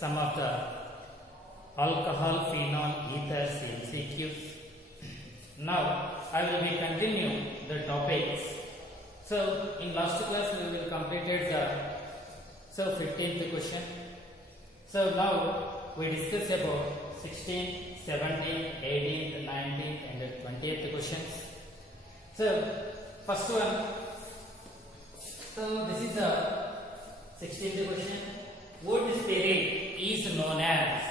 some of the alcohol phenol ethers MCQs. Now I will be continuing the topics. So in last class we will completed the 15th question. So now we discuss about 16th, 17th, 18th, 19th and 20th questions. So first one. So this is the 16th question. Wood spirit is known as,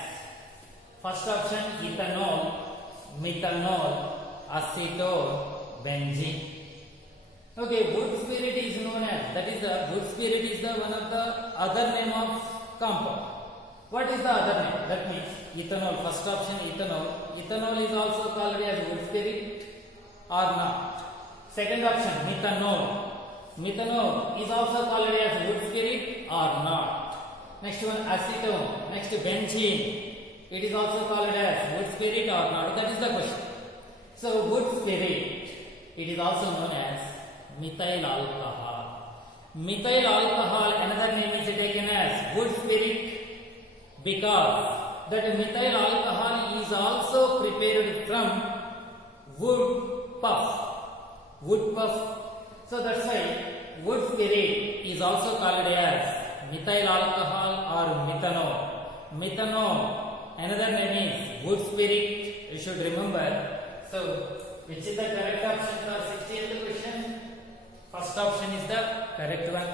first option ethanol, methanol, acetone, benzene. Okay, wood spirit is known as, that is the wood spirit is the one of the other name of compound. What is the other name? That means ethanol, first option ethanol. Ethanol is also called as wood spirit or not. Second option methanol. Methanol is also called as wood spirit or not. Next one acetone. Next benzene. It is also called as wood spirit or not. That is the question. So wood spirit, it is also known as methyl alcohol. Methyl alcohol, another name is taken as wood spirit because that methyl alcohol is also prepared from wood puff. Wood puff. So that's why wood spirit is also called as methyl alcohol or methanol. Methanol, another name is wood spirit. You should remember. So which is the correct option for 60th question? First option is the correct one.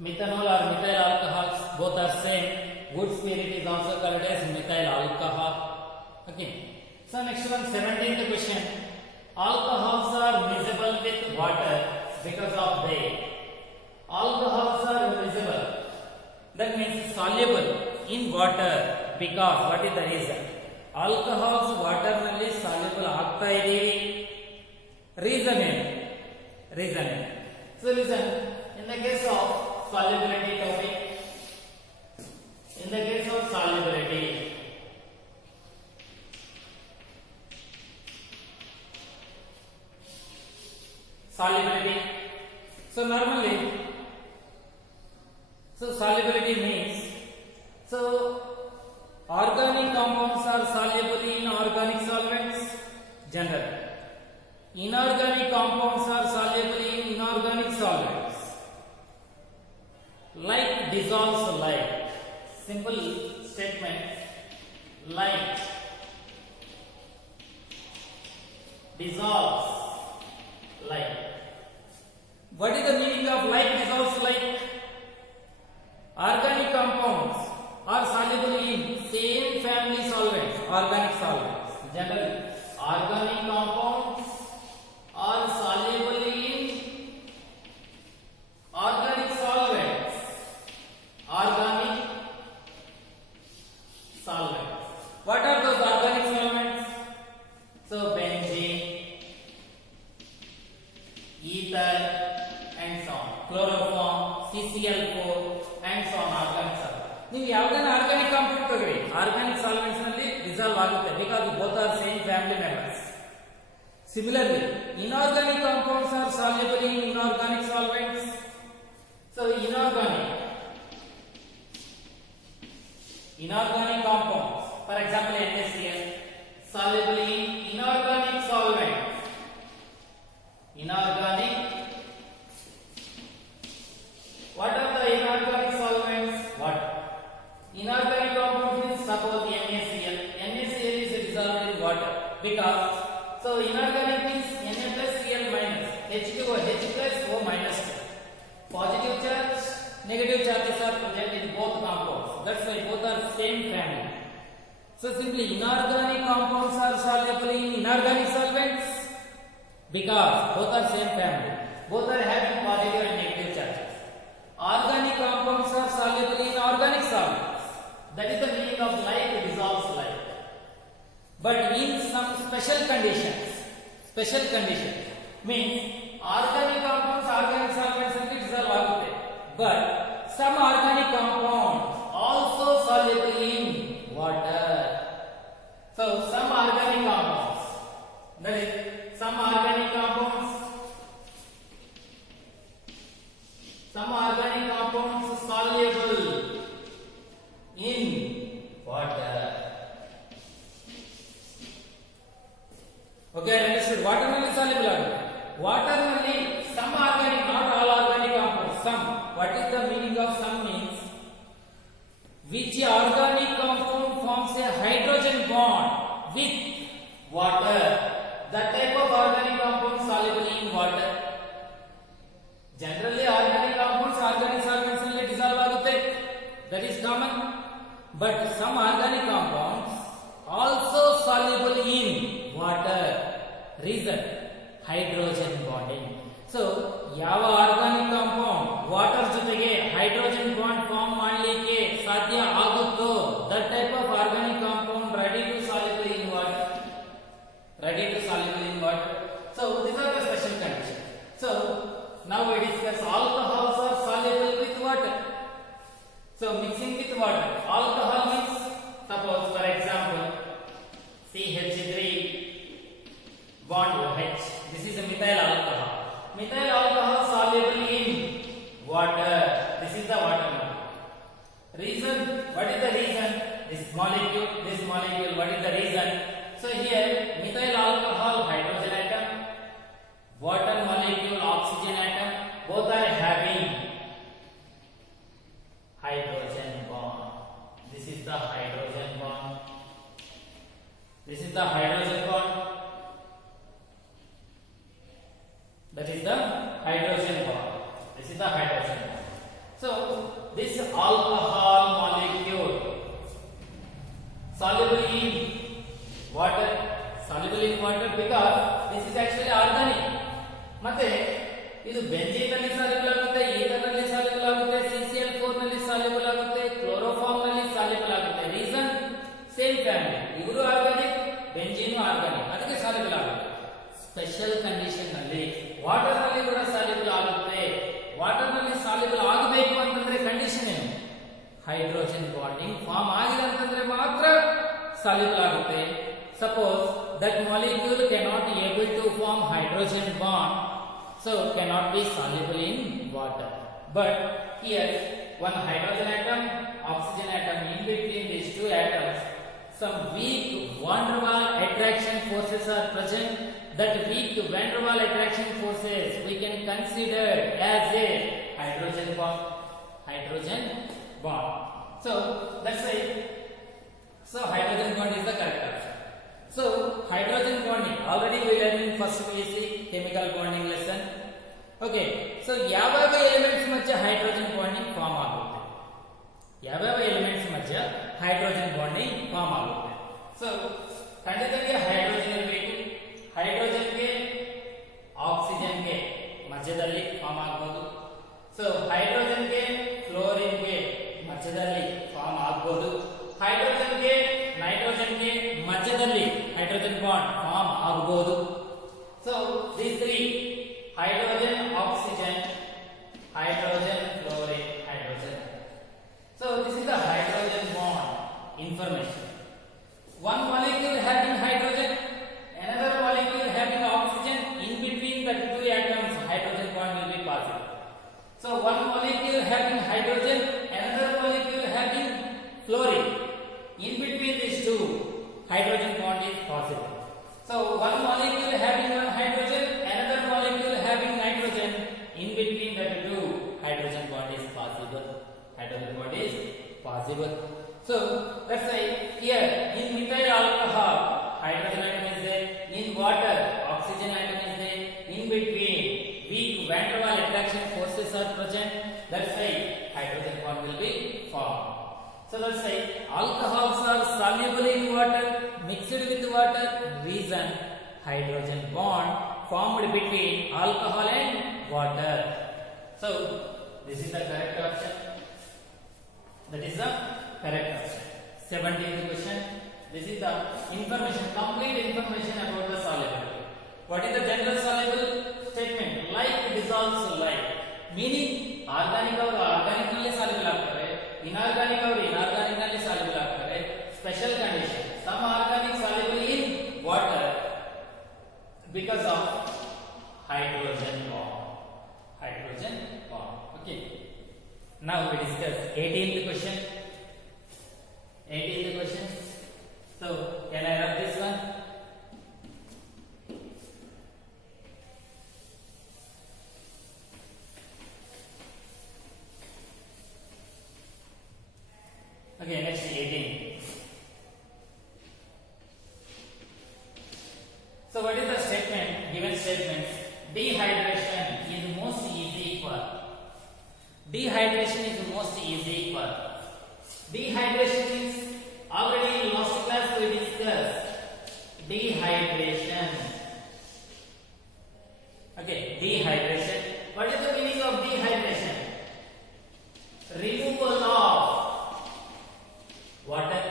Methanol or methyl alcohols both are same. Wood spirit is also called as methyl alcohol. Okay. So next one, 17th question. Alcohols are miscible with water because of they. Alcohols are miscible. That means soluble in water because, what is the reason? Alcohols water nalli soluble aagta ideve. Reason ಏನು? Reason ಏನು? So listen, in the case of solubility topic, in the case of solubility, so normally, so solubility means, so organic compounds are soluble in organic solvents generally. Inorganic compounds are soluble in inorganic solvents. Like dissolves like. Simple statement. Like dissolves like. What is the meaning of like dissolves like? Organic compounds are soluble in same family solvents, organic solvents. Generally, organic compounds are soluble in organic solvents. Organic solvents. What are those organic solvents? So benzene, ether, and so on. Chloroform, CCl4, and so on. Organic solvents. ನೀವು ಯಾವುದನ್ನ organic compound ತಗೊಳ್ಳಿ, organic solvents ನಲ್ಲಿ dissolve ಆಗುತ್ತೆ because both are same family members. Similarly, inorganic compounds are soluble in inorganic solvents. So inorganic compounds, for example NaCl, soluble in inorganic solvents. Inorganic. What are the inorganic solvents? What? Inorganic compounds means suppose NaCl. NaCl is dissolved in water because, so inorganic means Na plus Cl minus, H2O, H plus O minus. Positive charge, negative charges are present in both compounds. That's why both are same family. So simply inorganic compounds are soluble in inorganic solvents because both are same family. Both are having positive and negative charges. Organic compounds are soluble in organic solvents. That is the meaning of like dissolves like. But in some special conditions means organic compounds, organic solvents will dissolve agutte. But some organic compounds also soluble in water. So some organic compounds, that is some organic compounds soluble Which organic compound forms a hydrogen bond with water? That type of organic compound soluble in water. Generally organic compounds organic solvents alli dissolve agutte, that is common. But some organic compounds also soluble in water. Reason, hydrogen bonding. So ಯಾವ organic compound water ಜೊತೆಗೆ hydrogen bond form ಮಾಡಲಿಕ್ಕೆ ಸಾಧ್ಯ ಆಗುತ್ತೋ that type of organic compound ready to soluble in water. Ready to soluble in water. So these are the special conditions. So now we discuss alcohols are soluble with water. So mixing with water, alcohol means, suppose for example CH3 bond OH. This is a methyl alcohol. Methyl alcohol soluble in water. This is the water molecule. Reason, what is the reason? This molecule, what is the reason? So here methyl alcohol hydrogen atom, water molecule oxygen atom, both are having hydrogen bond. This is the hydrogen bond. This is the hydrogen bond. That is the hydrogen bond. This is the hydrogen bond. So this alcohol molecule soluble in water, soluble in water because this is actually organic. ಮತ್ತೆ ಇದು benzene ನಲ್ಲಿ soluble ಆಗುತ್ತೆ, ether ನಲ್ಲಿ soluble ಆಗುತ್ತೆ, CCl4 ನಲ್ಲಿ soluble ಆಗುತ್ತೆ, chloroform ನಲ್ಲಿ soluble ಆಗುತ್ತೆ. ರೀಸನ್, ಸೇಮ್ ಫ್ಯಾಮಿಲಿ, ಇವರು ಆರ್ಗಾನಿಕ್, ಬೆಂಜೀನ್ ಆರ್ಗಾನಿಕ್, ಅದಕ್ಕೆ ಸಾಲ್ಯುಬಲ್ ಆಗುತ್ತೆ. ಸ್ಪೆಷಲ್ ಕಂಡೀಷನ್ ನಲ್ಲಿ ವಾಟರ್ ನಲ್ಲಿ ಕೂಡ ಸಾಲ್ಯುಬಲ್ ಆಗುತ್ತೆ. ವಾಟರ್ ನಲ್ಲಿ ಸಾಲ್ಯುಬಲ್ ಆಗಬೇಕು ಅಂತಂದ್ರೆ ಕಂಡೀಷನ್ ಏನು? ಹೈಡ್ರೋಜನ್ ಬಾಂಡಿಂಗ್ ಫಾರ್ಮ್ ಆಗಿದೆ ಅಂತಂದ್ರೆ ಮಾತ್ರ ಸಾಲ್ಯುಬಲ್ ಆಗುತ್ತೆ. Suppose that molecule cannot be able to form hydrogen bond, so cannot be soluble in water. But here one hydrogen atom, oxygen atom, in between these two atoms some weak van der Waal attraction forces are present. That weak van der Waal attraction forces we can consider as a hydrogen bond. Hydrogen bond. So that's why, so hydrogen bond is the correct answer. So hydrogen bonding already we learned in first BSc chemical bonding lesson. Okay, so ಯಾವ್ಯಾವ elements ಮಧ್ಯೆ hydrogen bonding form ಆಗುತ್ತೆ? ಯಾವ್ಯಾವ elements ಮಧ್ಯೆ hydrogen bonding form ಆಗುತ್ತೆ? So ಖಂಡಿತವಾಗಿ hydrogen ಇರಬೇಕು. ಹೈಡ್ರೋಜನ್ಗೆ ಆಕ್ಸಿಜನ್ಗೆ ಮಧ್ಯದಲ್ಲಿ form ಆಗಬಹುದು. ಸೊ ಹೈಡ್ರೋಜನ್ಗೆ ಫ್ಲೋರಿನ್ಗೆ ಮಧ್ಯದಲ್ಲಿ ಫಾರ್ಮ್ ಆಗಬಹುದು. ಹೈಡ್ರೋಜನ್ಗೆ ನೈಟ್ರೋಜನ್ಗೆ ಮಧ್ಯದಲ್ಲಿ ಹೈಡ್ರೋಜನ್ ಬಾಂಡ್ ಫಾರ್ಮ್ ಆಗಬಹುದು. So these three, hydrogen, oxygen, hydrogen, fluorine, hydrogen. So this is the hydrogen bond information. One molecule having hydrogen, another molecule having oxygen, in between the two atoms hydrogen bond will be possible. So one molecule having hydrogen, another molecule having fluorine, in between these two hydrogen bond is possible. So one molecule having one hydrogen, another molecule having nitrogen, in between the two hydrogen bond is possible. Hydrogen bond is possible. So that's why here in methyl alcohol hydrogen atom is there, in water oxygen atom is there, in between weak van der Waal attraction forces are present. That's why hydrogen bond will be formed. So let's say alcohols are soluble in water, mixed with water. Reason, hydrogen bond formed between alcohol and water. So this is the correct option. That is the correct option. 17th question. This is the information, complete information about the solubility. What is the general soluble statement? Like dissolves like. Meaning organic ಅವರು organic ನಲ್ಲಿ soluble ಆಗ್ತಾರೆ, inorganic ಅವರು inorganic ನಲ್ಲಿ soluble ಆಗ್ತಾರೆ. Special condition, some organic soluble in water because of hydrogen bond. Hydrogen bond. Okay. Now we discuss 18th question. 18th question. So can I rub this one? Okay. NH18. So what is the statement? Given statement, dehydration is most easy for. Dehydration is most easy for. Dehydration is already in last class we discussed dehydration. Okay, dehydration. What is the meaning of dehydration? Removal of water.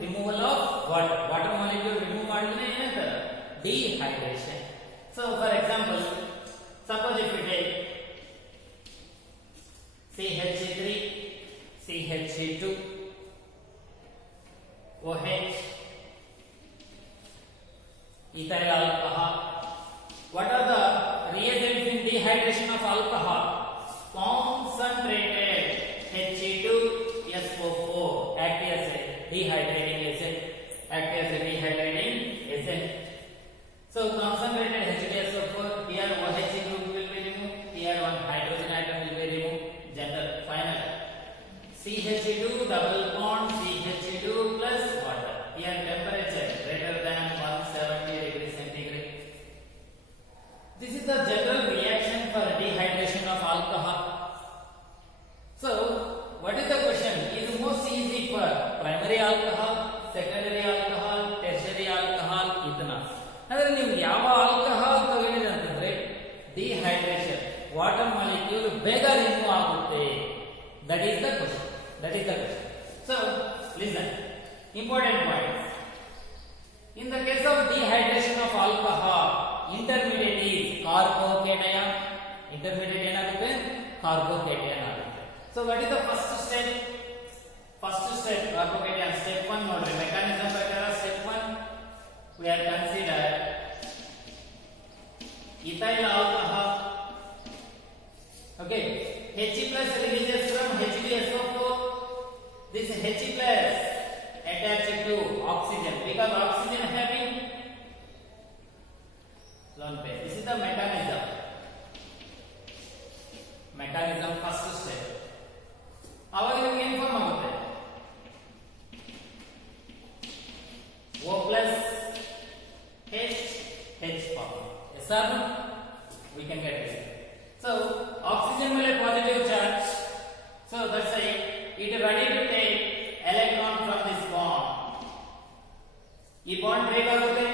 Removal of water. Water molecule remove ಮಾಡಿದ್ರೆ ಏನಂತಾರೆ? Dehydration. So for example, suppose if you take CH3, CH2, OH, ethyl alcohol. What are the reagents in dehydration of alcohol? Concentrated He2SO4 act as a dehydrating agent. Act as a dehydrating agent. So concentrated H2SO4, here OH group will be removed, here one hydrogen atom will be removed. General final. CH2 double bond CH2 plus water. Here temperature greater than 170 degrees centigrade. This is the general reaction for dehydration of alcohol. So, what is the question? Is most easy for primary alcohol, secondary alcohol, tertiary alcohol, ethanol. Adare ನೀವು ಯಾವ alcohol ತಗೊಂಡಿದ್ದೀರಿ ಅಂತಂದ್ರೆ dehydration water molecule ಬೇಗ remove ಆಗುತ್ತೆ. That is the question. That is the question. So, listen. Important point. In the case of dehydration of alcohol, intermediate is carbocation. Intermediate ಏನಾಗುತ್ತೆ? Carbocation ಆಗುತ್ತೆ. So, what is the first step? First step carbocation. Step 1 ನೋಡ್ರಿ mechanism ಪ್ರಕಾರ step 1 we are considered ethyl alcohol. Okay, H plus releases from H2SO4. This H plus attached to oxygen because oxygen having lone pair. This is the mechanism. Mechanism first step. ಅವಾಗ ನಿಮಗೆ inform ಆಗುತ್ತೆ O plus H form. Yes or no? We can get it. So oxygen will have positive charge. So that's why it is ready to take electron from this bond. ಈ bond break ಆಗುತ್ತೆ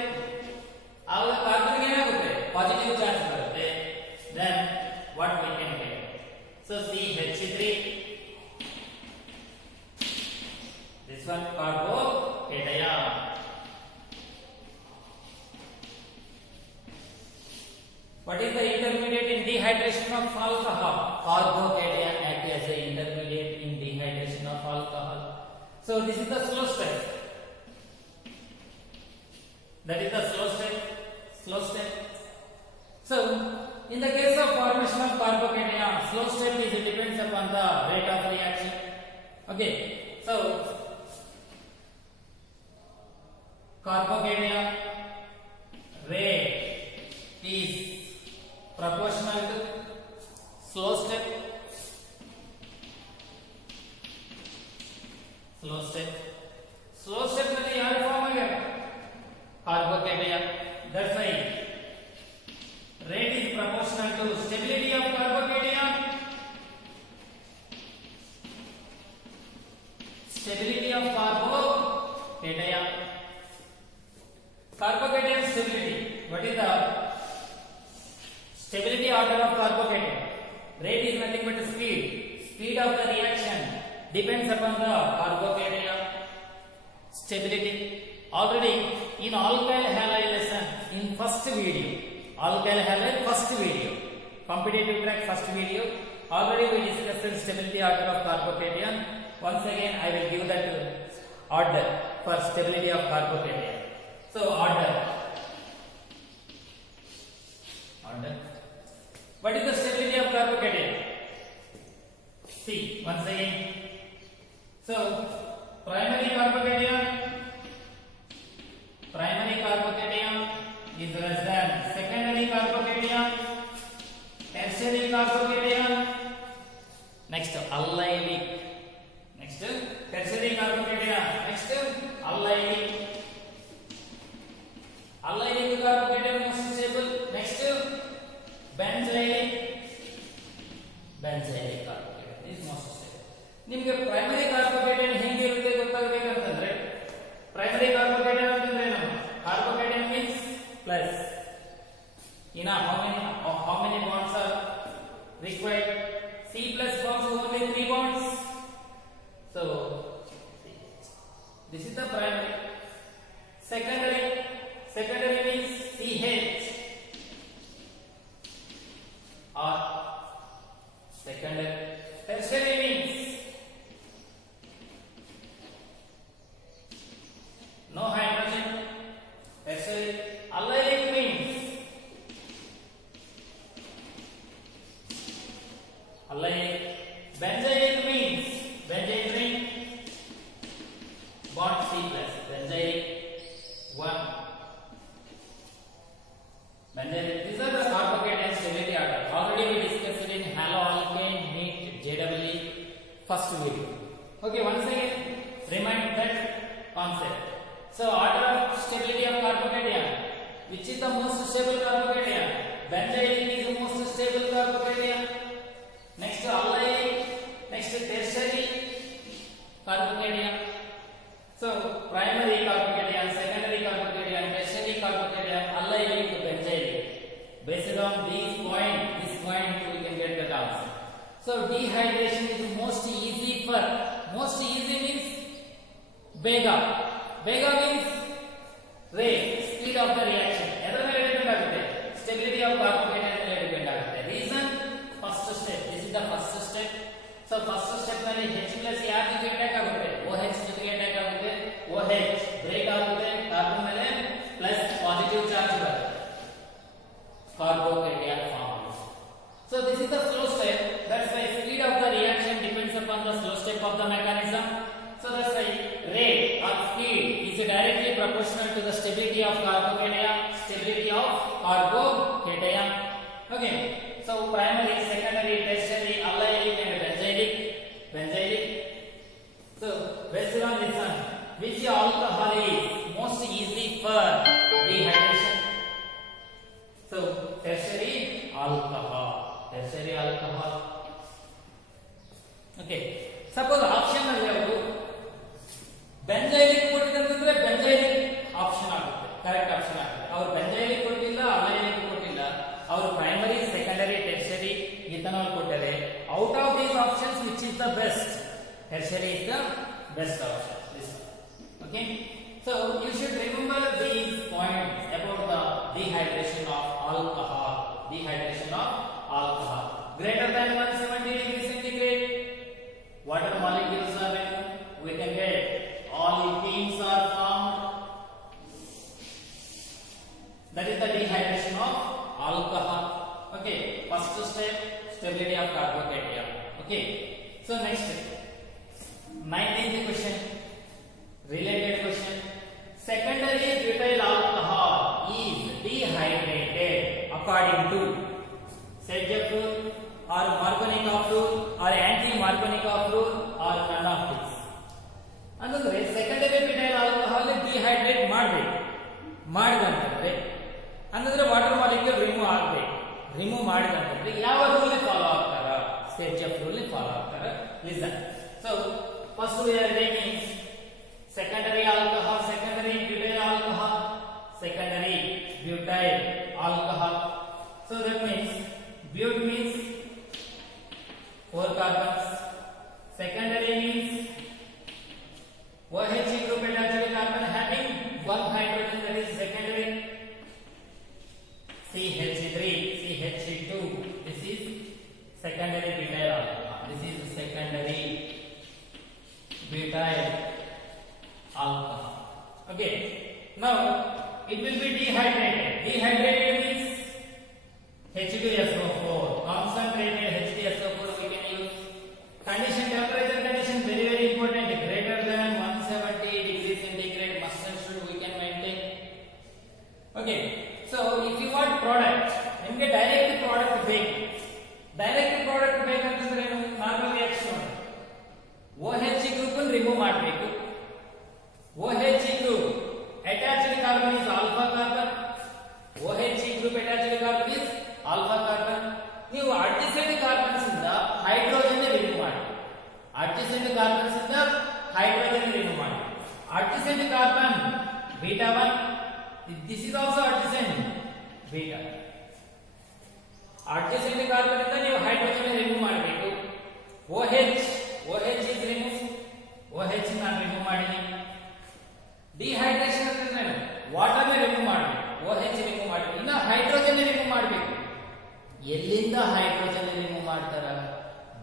ಆಗ carbon ಗೆ ಏನಾಗುತ್ತೆ positive charge ಬರುತ್ತೆ. Then what we can get? So CH3, this one carbocation. What is the intermediate in dehydration of alcohol? Carbocation acts as an intermediate in dehydration of alcohol. So this is the slow step. That is the slow step. Slow step. So in the case of formation of carbocation, slow step is depends upon the rate of reaction. Okay. So carbocation rate is proportional to slow step. Slow step. Slow step ನಲ್ಲಿ ಯಾರು form ಆಗ್ಯಾರ carbocation. That's why rate is proportional to stability of carbocation. Stability of carbocation. Carbocation stability. What is the stability order of carbocation? Rate is nothing but speed. Speed of the reaction depends upon the carbocation stability. Already in alkyl halide lesson, in first video, alkyl halide first video, competitive track first video, already we discussed stability order of carbocation. Once again I will give that order for stability of carbocation. So order. What is the stability of carbocation? See once again. So primary carbocation is less than secondary carbocation, tertiary carbocation, next allylic, next tertiary carbocation This is the primary. Secondary means CH or secondary. Tertiary means no hydrogen. Tertiary. Allylic means allylic. Benzylic means benzyl ring bond C plus. Benzylic 1. Benzylic. These are the carbocation stability order. Already we discussed in haloalkane, NEAT, JEE first video. Okay, once again remind that concept. So order of stability of carbocation. Which is the most stable carbocation? Benzylic is the most stable carbocation. Next allylic. Next tertiary carbocation. So primary carbocation, secondary carbocation, tertiary carbocation, allylic, benzylic. Based on this point we can get the answer. So dehydration is most easy means bega. Bega means rate, speed of the reaction. Edar mele depend agutte. Stability of carbocation mele depend agutte. Reason first step. This is the first step. So first step ನಲ್ಲಿ H plus ಯಾರ ಜೊತೆ attack ಆಗುತ್ತೆ? OH ಜೊತೆಗೆ attack ಆಗುತ್ತೆ. OH break ಆಗುತ್ತೆ. Carbon ಮೇಲೆ plus positive charge ಬರುತ್ತೆ. Carbocation forms. So this is the slow step. That's why speed of the reaction depends upon the slow step of the mechanism. So that's why rate or speed is directly proportional to the stability of carbocation. Okay. So primary, secondary, tertiary, allylic and benzylic. So based on this one, which alcohol is most easy for dehydration? So tertiary alcohol. Okay. Suppose option ಅಲ್ಲಿ ಅವರು benzylic ಕೊಟ್ಟಿದ್ರೆ benzylic option ಆಗುತ್ತೆ, correct option ಆಗುತ್ತೆ. ಅವರು benzylic ಕೊಟ್ಟಿಲ್ಲ, allylic ಕೊಟ್ಟಿಲ್ಲ, ಅವರು primary, secondary, tertiary, ethanol ಕೊಟ್ಟರೆ out of these options which is the best? Tertiary is the best option. This one. Okay. So you should remember these points about the dehydration of alcohol. Greater than 170 degrees centigrade, water molecules are removed. We can get all alkenes are formed. That is the dehydration of alcohol. Okay. First step, stability of carbocation. Okay. So next, 19th question, related question. Secondary butyl alcohol is dehydrated according to Sedgwick rule or Markovnikov rule or anti-Markovnikov rule or none of this. ಅಂದ್ರೆ secondary butyl alcohol dehydrate ಮಾಡಿದಂತಂದ್ರೆ ಅಂದ್ರೆ water molecule remove ಮಾಡಿದಂತಂದ್ರೆ ಯಾವ rule follow ಆಗ್ತಾರ? Sedgwick rule follow ಆಗ್ತಾರ. Listen. So first we are taking secondary alcohol, secondary butyl alcohol. So that means but means 4 carbons. Secondary means OH group attached to carbon having 1 hydrogen, that is secondary. CH3, CH2. This is secondary butyl alcohol. This is secondary butyl alcohol. Okay. Now it will be dehydrated. Dehydrated means H2SO4. Concentrated H2SO4 we can use. Condition, temperature condition very important. Greater than 170 degrees centigrade must and should we can maintain. Okay. So if you want product, ನಿಮಗೆ direct product ಬೇಕು. Direct product ಬೇಕಂತಂದ್ರೆ normal reaction OH group ಅನ್ನು remove ಮಾಡಬೇಕು. OH group attached carbon is alpha carbon. OH group attached carbon is alpha carbon. ನೀವು adjacent carbons ಇಂದ hydrogen remove ಮಾಡಿ. Adjacent carbons ಇಂದ hydrogen remove ಮಾಡಿ. Adjacent carbon beta 1. This is also adjacent beta. Adjacent carbon ಇಂದ ನೀವು hydrogen remove ಮಾಡಬೇಕು. OH is removed. OH ನಾನು remove ಮಾಡಿನಿ. ವಾಟರ್ ನ ರಿಮೂವ್ ಮಾಡಬೇಕು, OH ರಿಮೂವ್ ಮಾಡಬೇಕು. ಇನ್ನು ಹೈಡ್ರೋಜನ್ ರಿಮೂವ್ ಮಾಡಬೇಕು. ಎಲ್ಲಿಂದ ಹೈಡ್ರೋಜನ್ ರಿಮೂವ್ ಮಾಡ್ತಾರ?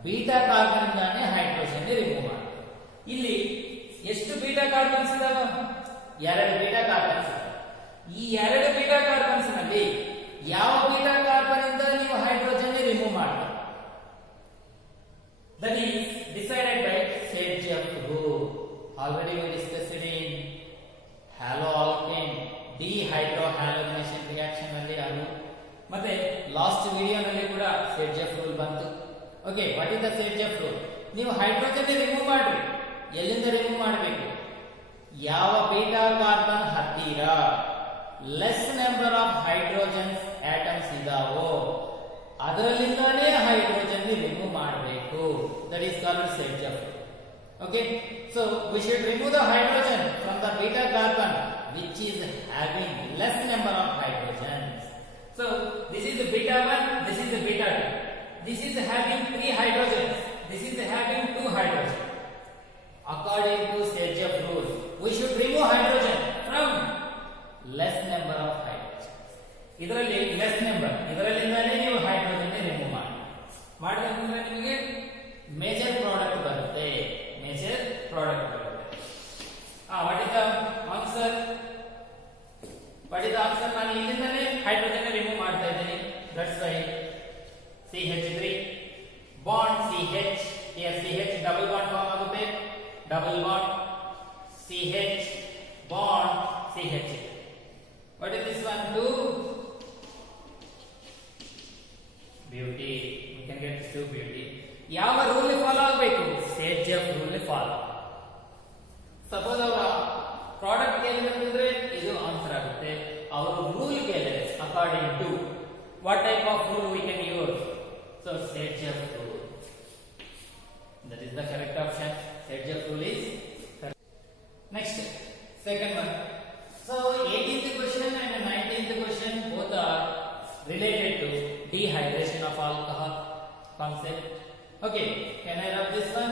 ಬೀಟಾ ಕಾರ್ಬನ್ ಇಂದಾನೆ ಹೈಡ್ರೋಜನ್ ರಿಮೂವ್ ಮಾಡ್ತಾರೆ. ಇಲ್ಲಿ ಎಷ್ಟು ಬೀಟಾ ಕಾರ್ಬನ್ಸ್ ಇದಾವ? 2 ಬೀಟಾ ಕಾರ್ಬನ್ಸ್. ಈ 2 ಬೀಟಾ ಕಾರ್ಬನ್ಸ್ ನಲ್ಲಿ ಯಾವ ಬೀಟಾ ಕಾರ್ಬನ್ ಇಂದ ನೀವು ಹೈಡ್ರೋಜನ್ ರಿಮೂವ್ ಮಾಡ್ತೀರಾ? That is decided by Sergeant rule. Already we discussed it in haloalkane dehydrohalogenation reaction ನಲ್ಲಿ ಅದು ಮತ್ತೆ ಲಾಸ್ಟ್ ವಿಡಿಯೋ ನಲ್ಲಿ ಕೂಡ Sergeant rule ಬಂತು. Okay, what is the Sergeant rule? ನೀವು ಹೈಡ್ರೋಜನ್ ರಿಮೂವ್ ಮಾಡ್ರಿ. ಎಲ್ಲಿಂದ ರಿಮೂವ್ ಮಾಡಬೇಕು? ಯಾವ ಬೀಟಾ ಕಾರ್ಬನ್ ಹತ್ತಿರ less number of hydrogens atoms ಇದಾವೋ ಅದರಲ್ಲಿಂದಾನೇ ಹೈಡ್ರೋಜನ್ ರಿಮೂವ್ ಮಾಡಬೇಕು. That is called Sergeant rule. Okay, so we should remove the hydrogen from the beta carbon which is having less number of hydrogens. So this is the beta 1, this is the beta 2. This is having 3 hydrogens, this is having 2 hydrogens. According to Sergeant rule, we should remove hydrogen from less number of hydrogens. ಇದರಲ್ಲಿ less number, ಇದರಲ್ಲಿಂದಾನೇ ನೀವು hydrogen remove ಮಾಡಿದ್ರೆ ನಿಮಗೆ major product ಬರುತ್ತೆ. Major product ಬರುತ್ತೆ. What is the answer? What is the answer? ನಾನು ಇಲ್ಲಿಂದಾನೇ hydrogen remove ಮಾಡ್ತಾ ಇದ್ದೀನಿ. That's why CH3 bond CH, here CH double bond form ಆಗುತ್ತೆ. Double bond CH bond CH. What is this one? 2 beauty. We can get 2 beauty. ಯಾವ rule follow ಆಗಬೇಕು? Sergeant rule follow. Suppose ಅವರ product ಕೇಳಿದ್ರೆ ಇದು answer ಆಗುತ್ತೆ. ಅವರ rule ಕೇಳಿದ್ರೆ according to what type of rule we can use? So Sergeant rule. That is the correct option. Sergeant rule is correct. Next, second one. So 18th question and 19th question both are related to dehydration of alcohol concept. Okay, can I rub this one?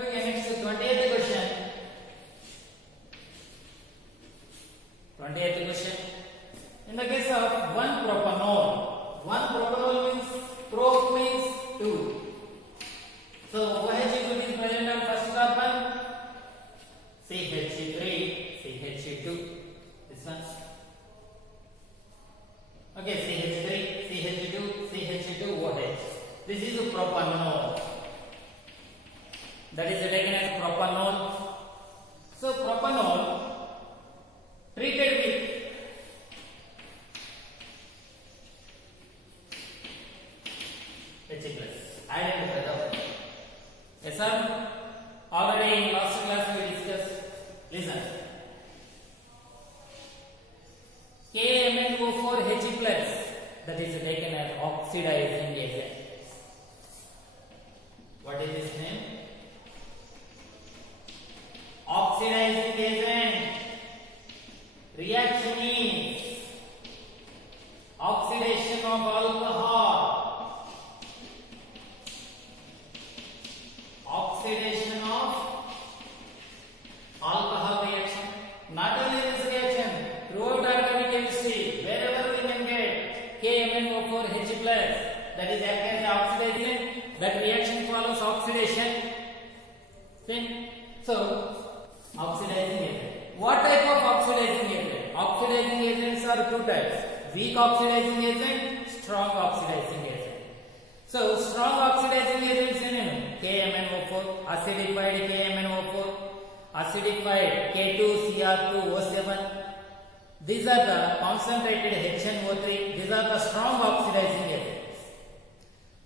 Okay, next 20th question. 20th question. In the case of 1 propanol means prop means 2. So OH group is present on first carbon, CH3, CH2. This one. Okay, CH3, CH2, CH2, OH. This is a propanol. That is taken as propanol. So propanol treated with H+. Identify the. Yes sir, already in last class we discussed. Listen, KMnO4H+, that is taken as oxidizing agent. What is his name? Oxidizing agent. Reaction is oxidation of alcohol. Oxidation of alcohol reaction. Not only this reaction, throughout organic chemistry, wherever we can get KMnO4H+, that is acting as oxidizing, that reaction follows oxidation. Then, so oxidizing agent. What type of oxidizing agent? Oxidizing agents are 2 types: weak oxidizing agent, strong oxidizing agent. So strong oxidizing agents are KMnO4, acidified KMnO4, acidified K2Cr2O7. These are the concentrated HNO3. These are the strong oxidizing agents.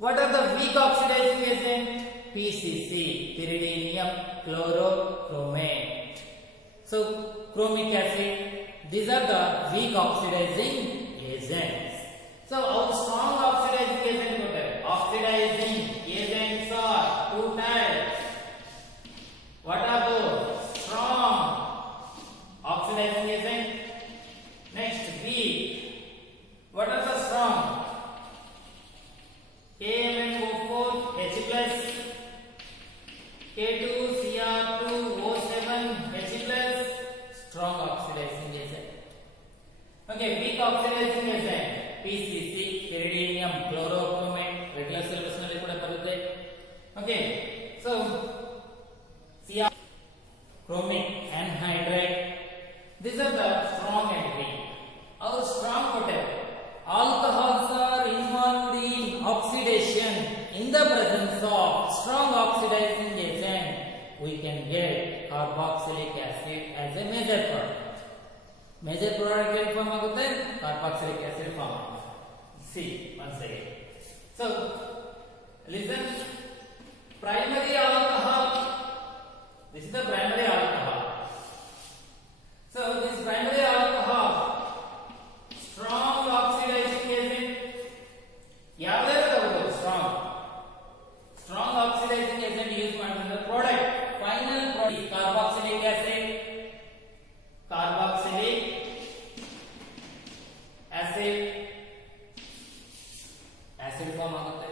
What are the weak oxidizing agents? PCC, pyridinium chlorochromate. So chromic acid. These are the weak oxidizing agents. So our strong oxidizing agent what are? Oxidizing agents are 2 types. What are those? Strong oxidizing agent. Next, weak What are the strong? KMnO4 H plus, K2Cr2O7 H plus, strong oxidizing agent. Okay, weak oxidizing agent PCC, pyridinium chlorochromate, regular syllabus nalli kuda barutte. Okay, so Cr chromic anhydride, these are the strong and weak. Our strong whatever alcohols are involved in oxidation. In the presence of strong oxidizing agent, we can get carboxylic acid as a major product. Major product ಏನು form ಆಗುತ್ತೆ? Carboxylic acid form ಆಗುತ್ತೆ. See once again. So listen, primary alcohol, this is the primary alcohol. So this primary alcohol strong oxidizing agent, ಯಾವ್ಯಾವ ತಗೋಬಹುದು? strong oxidizing agent use ಮಾಡಿದ್ರೆ product final product carboxylic acid acid form ಆಗುತ್ತೆ.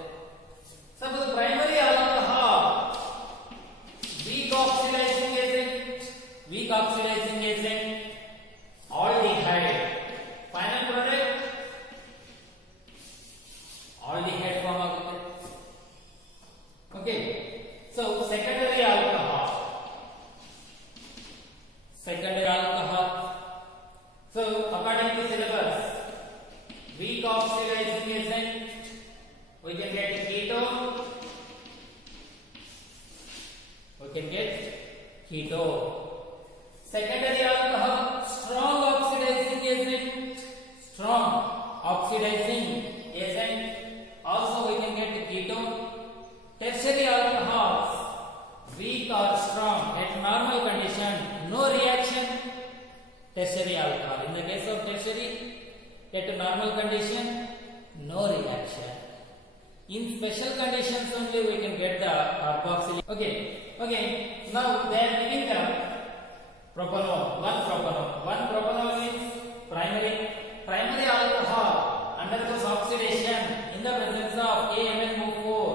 Suppose primary alcohol weak oxidizing agent aldehyde, final product aldehyde form ಆಗುತ್ತೆ. Okay, so secondary alcohol, so according to syllabus, weak oxidizing agent we can get ketone, secondary alcohol strong oxidizing agent, also we can get ketone. Tertiary alcohols weak or strong at normal condition, no reaction. Tertiary alcohol, in the case of tertiary, at normal condition, no reaction. In special conditions only we can get the carboxylic. Okay, now they are giving the propanol. One propanol means primary alcohol undergoes oxidation in the presence of KMnO4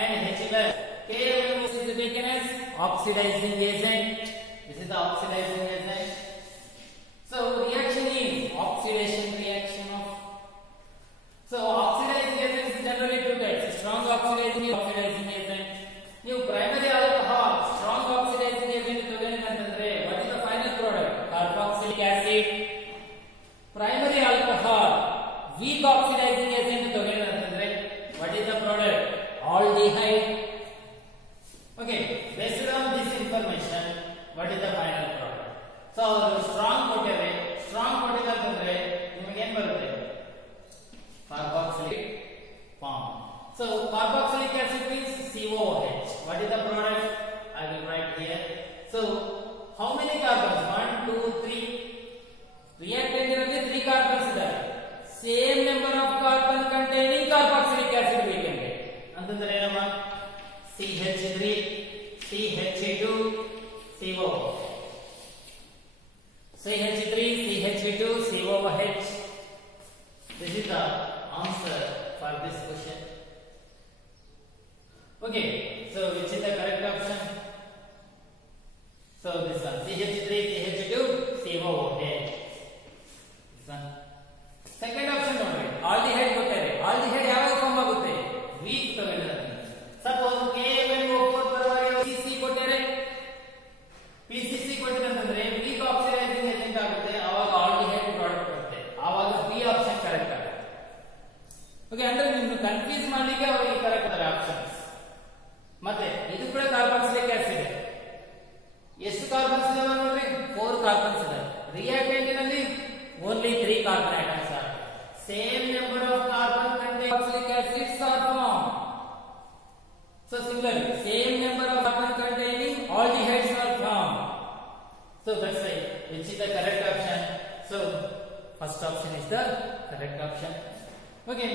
and H plus. KMnO4 is taken as oxidizing agent. This is the oxidizing agent. So reaction is oxidation reaction of. So oxidizing agent is generally two types: strong oxidizing agent. New primary alcohol strong oxidizing agent ತಗೊಂಡ್ರೆ what is the final product? Carboxylic acid. Primary alcohol weak oxidizing agent ತಗೊಂಡ್ರೆ what is the product? Aldehyde. Okay, based on this information, what is the final product? So strong ಕೊಟ್ಟಿದೆ ಅಂತಂದ್ರೆ ನಿಮಗೆ ಏನು ಬರುತ್ತೆ? Carboxylic form. So carboxylic acid means COH. What is the product? I will write here. So how many carbons? 1, 2, 3. Reactant irali 3 carbons idare. Same number of carbon containing carboxylic acid we can get. Antandre enama CH3, CH2, COH. CH3, CH2, COH. This is the answer for this question. Okay, so which is the correct option? So this one, CH3, CH2, COH. This one. Second option nodri, aldehyde kottare. Aldehyde ಯಾವಾಗ form ಆಗುತ್ತೆ? weak ತಗೊಂಡ್ರೆ. Suppose KMnO4 ಪರವಾಗಿ PCC ಕೊಟ್ಟರೆ, PCC ಕೊಟ್ಟಿರಂತಂದ್ರೆ weak oxidizing agent ಆಗುತ್ತೆ. ಆವಾಗ aldehyde product ಬರುತ್ತೆ. ಆವಾಗ B option correct ಆಗುತ್ತೆ. ಓಕೆ, ಅಂದ್ರೆ ನಿಮ್ಮನ್ನು ಕನ್ಫ್ಯೂಸ್ ಮಾಡಲಿಕ್ಕೆ ಅವರಿಗೆ ಕರೆಕ್ಟ್ ಇದ್ದಾರೆ ಆಪ್ಷನ್ಸ್. ಮತ್ತೆ ಇದು ಕೂಡ ಕಾರ್ಬಾಕ್ಸಿಲಿಕ್ ಆಸಿಡ್. ಎಷ್ಟು ಕಾರ್ಬನ್ಸ್ ಇದಾವೆ ನೋಡ್ರಿ? 4 ಕಾರ್ಬನ್ಸ್ ಇದಾವೆ. ರಿಯಾಕ್ಟೆಂಟ್ ನಲ್ಲಿ only 3 carbon atoms are. Same number of carbon containing carboxylic acids are formed. So similarly, same number of carbon containing aldehydes are formed. So that's why which is the correct option? So first option is the correct option. Okay,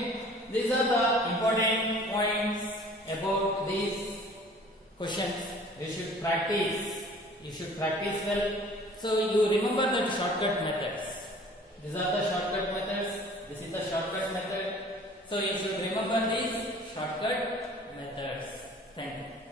these are the important points about these questions. You should practice well. So you remember the shortcut methods. These are the shortcut methods. This is the shortcut So you should remember these shortcut methods. Thank you.